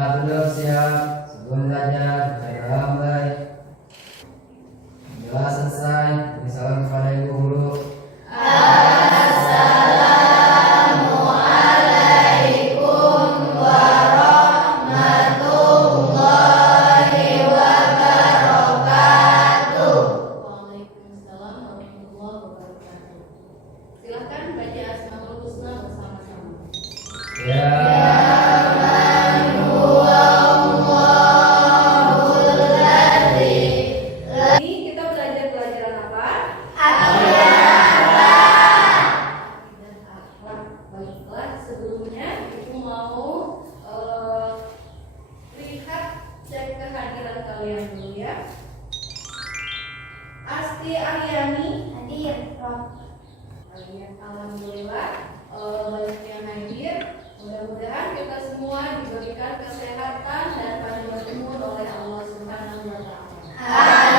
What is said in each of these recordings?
Pak duduk siap sebelum belajar jaga lambai. Jelas selesai. Beri salam kepada ibu guru. Assalamualaikum warahmatullahi wabarakatuh. Waalaikumsalam warahmatullahi wabarakatuh. Silakan baca Asmaul Husna bersama-sama. Ya. Asti Aryani Hadir. alhamdulillah banyak yang hadir. Mudah-mudahan kita semua diberikan kesehatan dan panjang umur oleh Allah Subhanahu wa taala.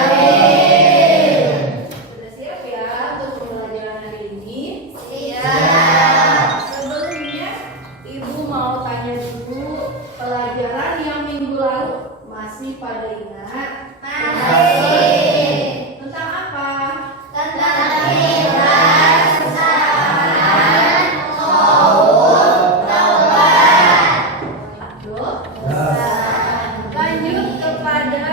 Amin. Sudah siap ya untuk pembelajaran hari ini? Siap. Sebelumnya Ibu mau tanya dulu, pelajaran yang minggu lalu masih pada ingat? Masih. Tentang apa? Tentang ikhlas, kesabaran, tauhid, taubat. Lanjut kepada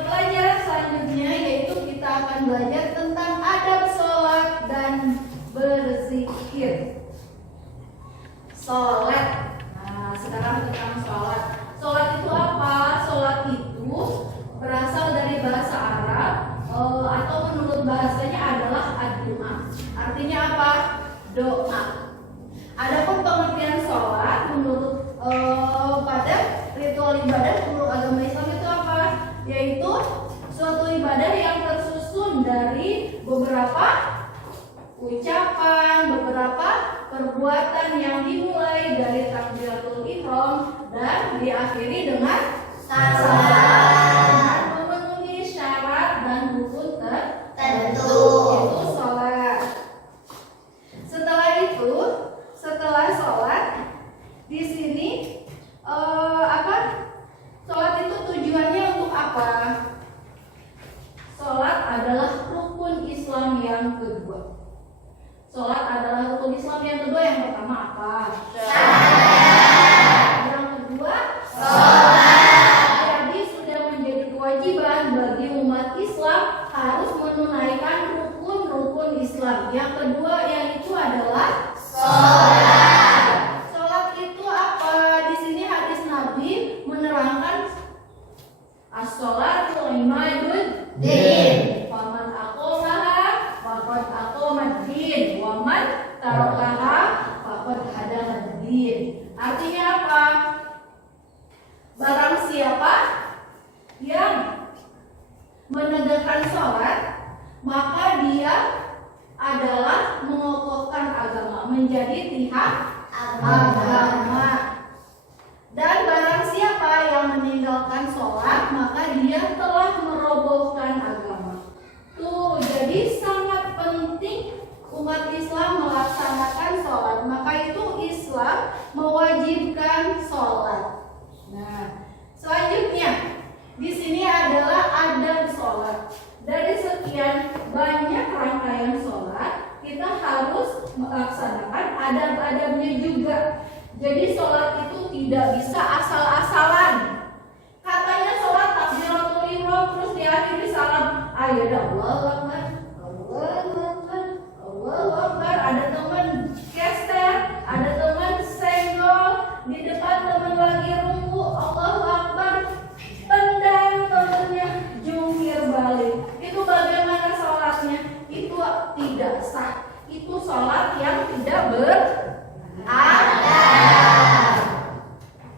pelajaran selanjutnya, yaitu kita akan belajar tentang adab sholat dan berzikir. Sholat. Nah, sekarang tentang sholat. Sholat itu apa? Sholat itu berasal dari bahasa Arab atau menurut bahasanya adalah ad-du'a. Artinya apa? Doa. Adapun pengertian sholat menurut pada ritual ibadah menurut agama Islam itu apa? Yaitu suatu ibadah yang tersusun dari beberapa ucapan, beberapa perbuatan yang dimulai dari takbiratul ihram dan diakhiri dengan salam, memenuhi syarat dan rukun tertentu. Itu sholat. Setelah sholat, di sini sholat itu tujuannya untuk apa? Sholat adalah rukun Islam yang kedua. Sholat adalah rukun Islam yang kedua. Yang pertama apa? Yang kedua sholat. Jadi sudah menjadi kewajiban bagi umat Islam harus menunaikan rukun-rukun Islam. Yang kedua yaitu adalah sholat. Sholat itu apa? Di sini hadis Nabi menerangkan as-sholatu imadud din. Faman aqamaha faqad aqamad-din wa man tarakaha faqad hadamad-din. Artinya apa? Barang siapa yang menegakkan sholat, maka dia adalah mengokohkan agama, menjadi pihak agama. Dan barang siapa yang meninggalkan sholat, maka dia telah merobohkan agama. Tuh, jadi sangat penting umat Islam melaksanakan sholat. Maka itu Islam mewajibkan sholat. Nah, selanjutnya di sini adalah adab sholat. Dari sekian banyak rangkaian sholat, kita harus melaksanakan adab-adabnya juga. Jadi sholat itu tidak bisa asal-asalan. Katanya sholat takbiratul ihram terus diakhiri salam. Ayo dah, Allahu Akbar, Allahu Akbar, Allahu Akbar. Ada teman gester, ada teman senggol, di depan teman lagi rungku, Allahu Akbar, tendang temannya, jungkir balik. Itu bagaimana sholatnya? Itu tidak sah. Itu sholat yang tidak beradab.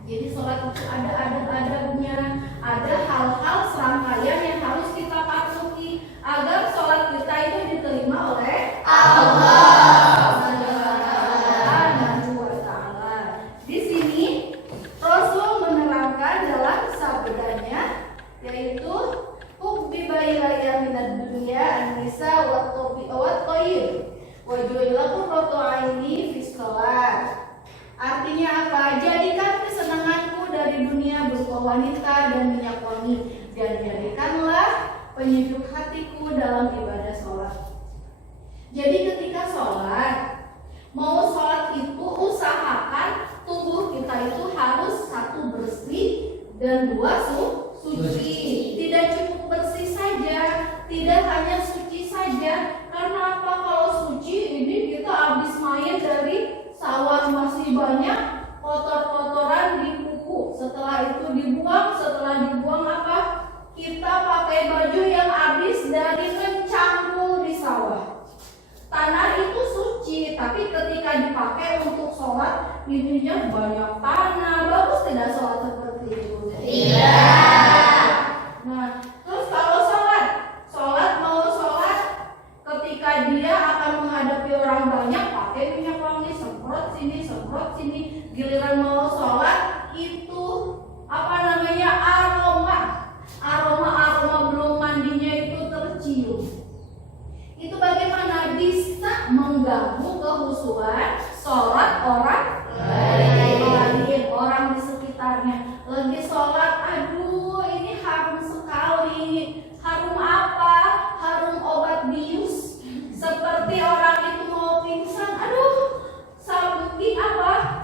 Jadi sholat itu ada adab-adabnya, ada hal-hal serangkaian yang harus kita patuhi agar sholat kita itu diterima oleh Allah Subhanahu wa taala. Di sini Rasul menerangkan dalam sabdanya, yaitu hubbiba ilayya minad dunya an-nisa wa at-thayyib wa ju'ila qurratu 'aini fi shalah. Artinya apa? Jadikan kesenanganku wanita dan minyak wangi, dan jadikanlah penyejuk hatiku dalam ibadah sholat. Jadi ketika sholat, mau sholat itu usahakan tubuh kita itu harus satu bersih dan dua suci. Tidak cukup bersih saja, tidak hanya suci saja. Karena apa? Kalau suci ini kita habis main dari sawah, masih banyak kotor-kotoran di kuku. Setelah itu dibuang, apa? Kita pakai baju yang habis dari mencampur di sawah. Tanah itu suci, tapi ketika dipakai untuk sholat, ininya banyak tanah. Bagus tidak sholat seperti itu? Tidak. Nah, terus kalau mau sholat, ketika dia akan menghadapi orang banyak, pakai minyak wangi, semprot sini, giliran mau sholat itu aroma belum mandinya itu tercium. Itu bagaimana bisa mengganggu kehusuan sholat orang lain, orang di sekitarnya. Lagi sholat, aduh ini harum sekali. Harum apa? Harum obat bius. Seperti orang itu mau pingsan. Aduh,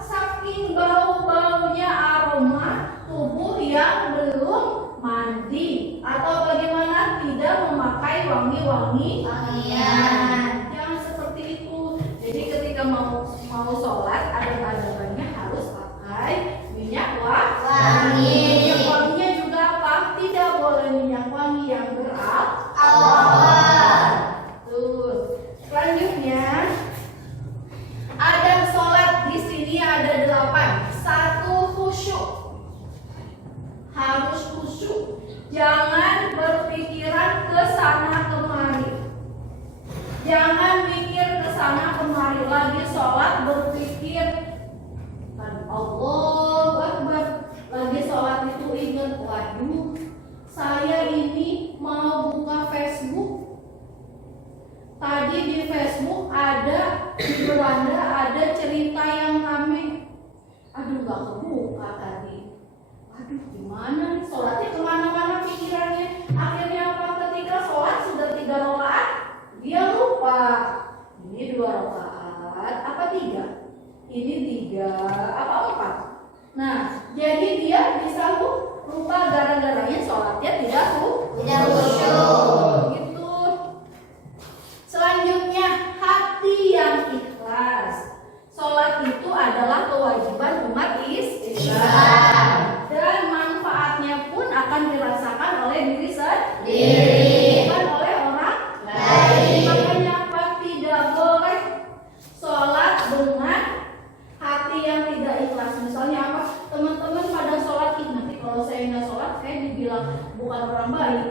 saking bau-baunya aroma tubuh yang belum mandi, atau bagaimana tidak memakai wangi-wangian. Jangan seperti itu. Jadi ketika mau sholat, adab-adabannya harus pakai minyak wangi. Minyak wanginya juga apa? Tidak boleh minyak wangi yang beralkohol. Tuh. Selanjutnya, adab sholat di sini ada 8. 1, khusyuk. Harus khusyuk. Jangan berpikiran ke sana kemari. Jangan mikir ke sana kemari. Lagi sholat berpikir Allahu Akbar. Lagi sholat itu ingat, waduh, saya ini mau buka Facebook. Tadi di Facebook ada, di beranda ada cerita yang rame. Aduh, gak kebuka tadi. Aduh, gimana nih? Sholatnya kemana-mana pikirannya. Akhirnya apa? Ketika sholat sudah 3 rakaat, dia lupa. Ini 2 rakaat, apa 3? Ini 3, apa 4? Nah, jadi dia bisa lupa gara-garanya sholatnya tidak khusyuk. Gitu. Selanjutnya, hati yang ikhlas. Sholat itu adalah kewajiban umat Islam, dan manfaatnya pun akan dirasakan oleh diri sendiri, bukan oleh orang lain. Makanya apa? Tidak boleh sholat dengan hati yang tidak ikhlas. Misalnya apa? Teman-teman pada sholat, nanti kalau saya nggak sholat, saya dibilang bukan orang baik.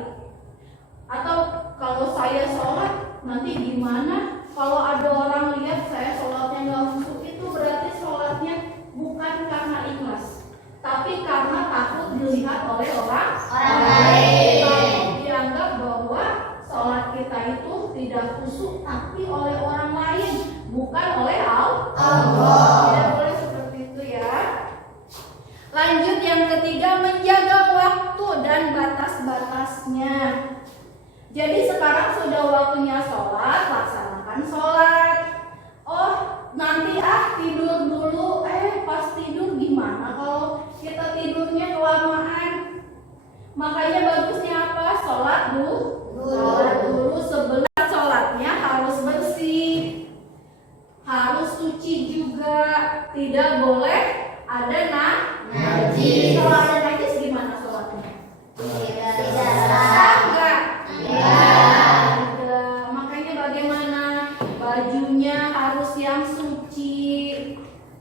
Atau kalau saya sholat, nanti gimana? Kalau ada orang lihat saya sholatnya nggak khusyuk, itu berarti sholatnya bukan karena ikhlas, tapi karena takut dilihat oleh orang lain. Kalau dianggap bahwa sholat kita itu tidak khusyuk, tapi oleh orang lain, bukan oleh Allah. Tidak boleh seperti itu ya. Lanjut, yang ketiga, menjaga waktu dan batas-batasnya. Jadi sekarang sudah waktunya sholat, laksanakan sholat. Oh, nanti tidur dulu. Pas tidur gimana kalau kita tidurnya kelamaan? Makanya bagusnya apa? Sholat dulu. Sebelum sholatnya harus bersih, harus suci juga. Tidak boleh ada najis. Kalau ada najis gimana sholatnya? Tidak Sah enggak? Tidak. Makanya bagaimana? Bajunya harus yang suci.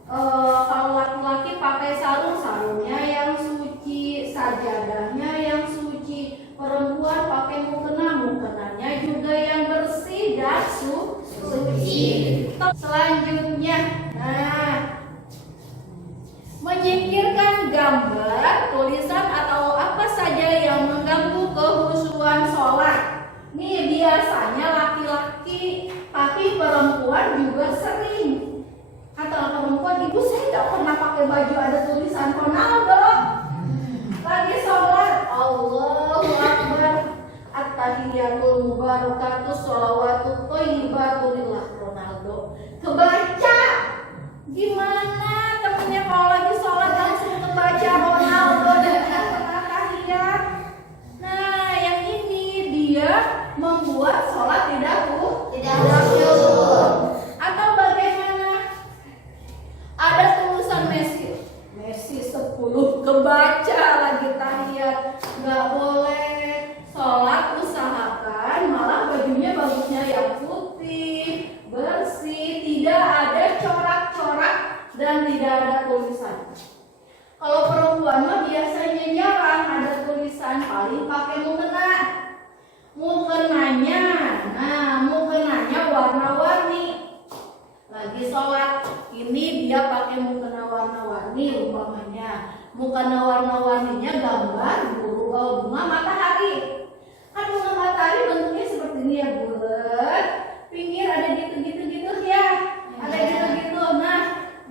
Kalau laki-laki pakai sarungnya yang suci, sajadahnya yang suci. Perempuan pakai mukenanya juga yang bersih dan suci. Selanjutnya, menyingkirkan gambar, tulisan atau apa saja yang mengganggu kehusuan sholat. Nih biasanya laki-laki, tapi perempuan juga sering. Kata perempuan, ibu saya nggak pernah pakai baju ada tulisan Ronaldo. Lagi ngebaca lagi tahiyat. Nggak boleh. Sholat usahakan malah bajunya bagusnya yang putih, bersih, tidak ada corak-corak dan tidak ada tulisan. Kalau perempuan mah biasanya jarang ada tulisan, paling pakai mukena. Mukenanya, mukenanya warna-warni. Lagi sholat, ini dia pakai mukena warna-warni umpamanya. Mukena warna-warninya gambar bunga matahari. Kan bunga matahari bentuknya seperti ini ya, bulat. Pinggir ada gitu-gitu ya. Ada gitu-gitu. Nah,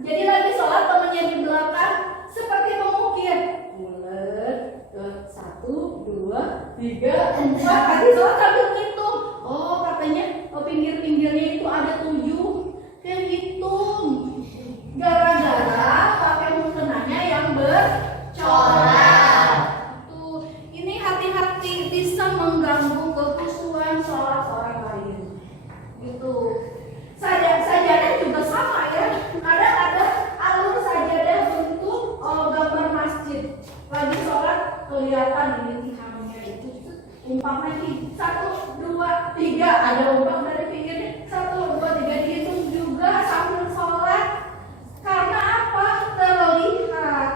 jadi lagi sholat temannya di belakang seperti mengukir. Bulat. 1, 2, 3, 4. Lagi sholat sambil ngitung. Oh, katanya pinggir-pinggirnya itu ada 7. Kayak hitung. Gara-gara pakai mukenanya yang bercorak. Tuh, ini hati-hati bisa mengganggu kekhusyuan sholat orang lain. Gitu. Sajadah juga sama ya. Ada alur sajadah bentuk gambar masjid. Lagi sholat kelihatan ini tihamnya itu. Umpamanya 1, 2, 3 ada umpam dari pinggirnya. 1, 2, 3 dihitung juga sambil sholat. Karena apa? Terlihat.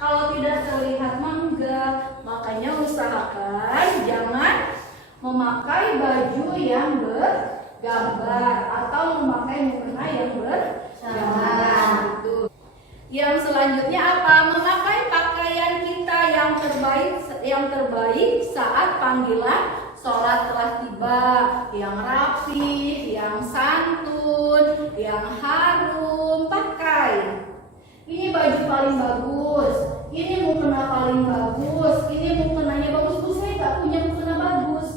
Kalau tidak terlihat enggak. Makanya usahakan jangan memakai baju yang bergambar atau memakai mukena yang bergambar. Yang selanjutnya apa? Memakai pakaian kita yang terbaik saat panggilan sholat telah tiba, yang rapi, yang santun, yang harum, pakai. Ini baju paling bagus, ini mukena paling bagus, ini mukenanya bagus. Saya nggak punya mukena bagus.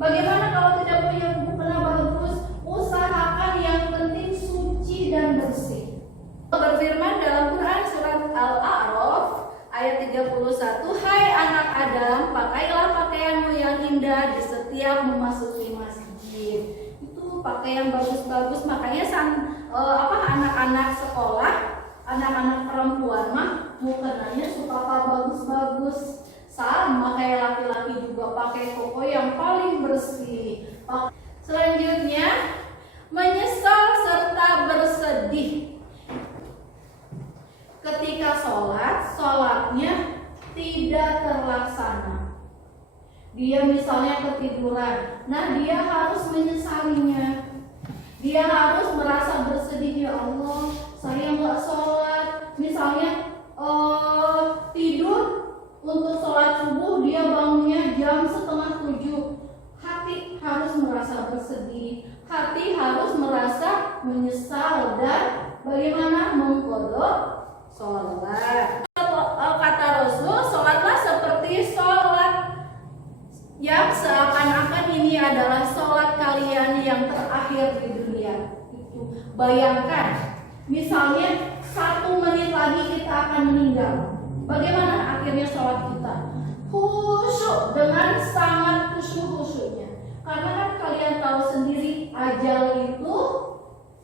Bagaimana kalau tidak punya mukena bagus? Usahakan yang penting suci dan bersih. Berfirman dalam Quran surat Al-A'raf ayat 31, hai anak Adam, pakailah pakaianmu yang indah di setiap memasuki masjid. Itu pakaian bagus-bagus. Makanya anak-anak sekolah, anak-anak perempuan mah mukenanya suka bagus-bagus. Sama kayak laki-laki juga pakai koko yang paling bersih. Selanjutnya, menyesal serta bersedih. Ketika sholatnya tidak terlaksana. Dia misalnya ketiduran, nah dia harus menyesalinya. Dia harus merasa bersedih, ya Allah, saya nggak sholat. Misalnya tidur untuk sholat subuh, dia bangunnya jam 6:30. Hati harus merasa bersedih, hati harus merasa menyesal dan bagaimana mengqadha sholat. Kata Rasul, sholatlah seperti sholat yang seakan-akan ini adalah sholat kalian yang terakhir di dunia. Itu bayangkan, misalnya 1 menit lagi kita akan meninggal. Bagaimana akhirnya sholat kita? Khusyuk, dengan sangat khusyuk-khusyuknya. Karena kan kalian tahu sendiri, ajal itu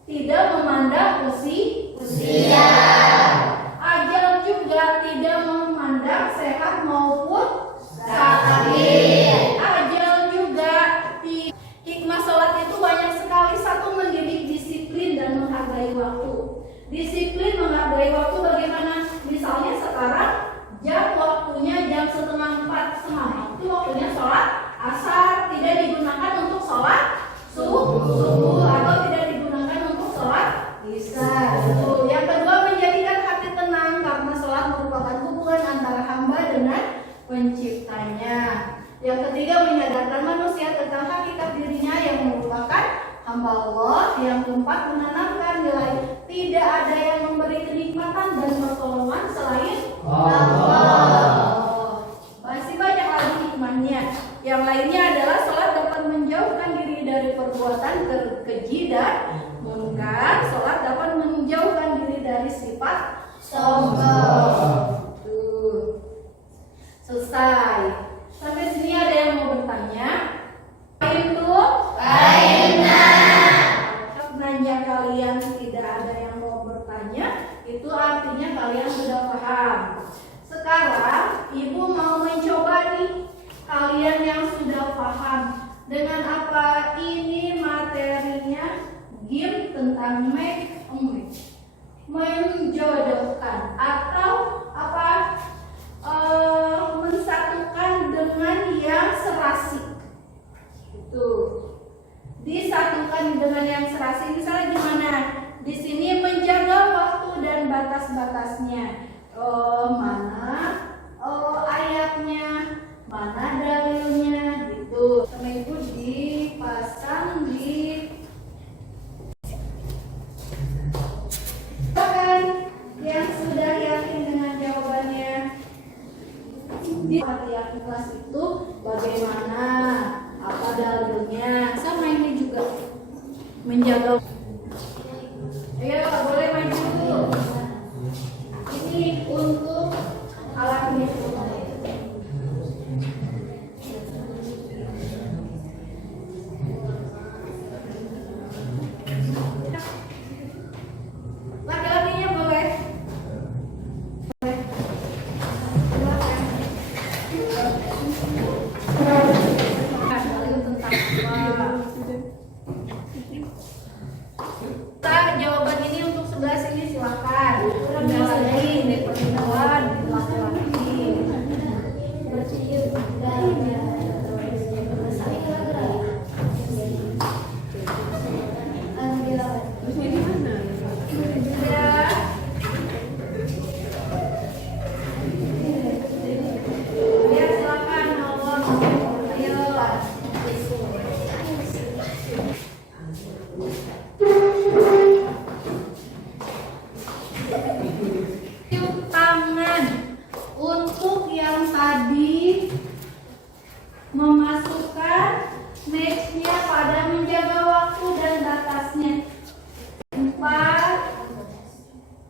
tidak memandang usia. Ajal juga tidak memandang sehat maupun sakit. Ajal juga hikmah sholat itu banyak sekali. 1, mendidik disiplin dan menghargai waktu. Disiplin menghargai waktu bagaimana? Misalnya sekarang waktunya jam 3:30 semalam. Itu waktunya sholat asar, tidak digunakan untuk sholat subuh atau tidak digunakan untuk sholat isya. Yang kedua, menjadikan hati tenang karena sholat merupakan hubungan antara hamba dengan penciptanya. Yang ketiga, menyadarkan manusia tentang hakikat dirinya yang merupakan hamba Allah. Yang keempat, menanamkan nilai tidak ada yang memberi kenikmatan dan pertolongan selain Allah. Masih banyak lagi hikmahnya. Yang lainnya adalah sholat dapat menjauhkan diri dari perbuatan keji dan munkar. Sholat dapat menjauhkan diri dari sifat sombong. Selesai. Sampai sini ada yang mau bertanya? Itu nanya kalian tidak ada yang mau bertanya, itu artinya kalian sudah paham. Sekarang nih kalian yang sudah paham dengan apa ini materinya game tentang make a match, menjodohkan atau apa mensatukan dengan yang serasi. Itu disatukan dengan yang serasi. Misalnya gimana? Di sini menjaga waktu dan batas-batasnya. Mana ayatnya, mana dalilnya, gitu. Sama ibu dipasang di bahkan yang sudah yakin dengan jawabannya di yakin kelas itu bagaimana, apa dalilnya, sama ini juga menjaga. Ayo boleh maju. Ini untuk alatnya. Laki-lakinya boleh. Jawaban ini untuk sebelah sini silakan. Udah lagi nih pertemuan laki-laki. Ya silakan. Ayo. Cium tangan untuk yang tadi memasukkan match-nya pada menjaga waktu dan batasnya. 4.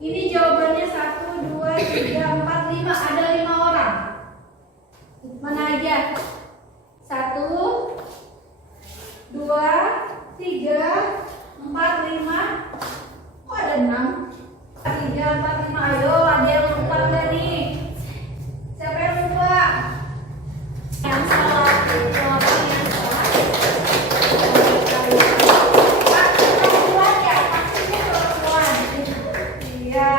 Ini jawabannya 1, 2, 3, 4, 5. Ada 5 orang. Mana aja? 1, 2, 3, 4, 5. Kok ada 6? 3, 4, 5. Ayo, ada yang lupa nggak nih? Siapa yang lupa? Yang salah itu orang yang salah. Pak, perempuan ya? Maksudnya perempuan. Iya.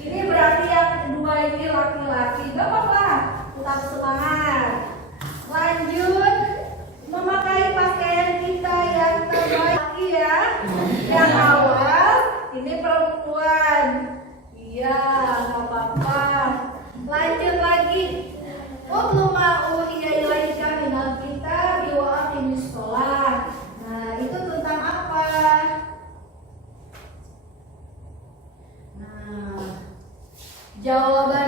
Ini berarti yang kedua ini laki-laki. Gak apa-apa, tetap semangat. Lanjut, memakai pakaian kita yang terbaik ya. Yang awal ini perempuan. Iya, nggak apa-apa. Lanjut lagi. Belum mau ilaika minal kita biwa aqimis sholat. Nah, itu tentang apa? Nah, jawaban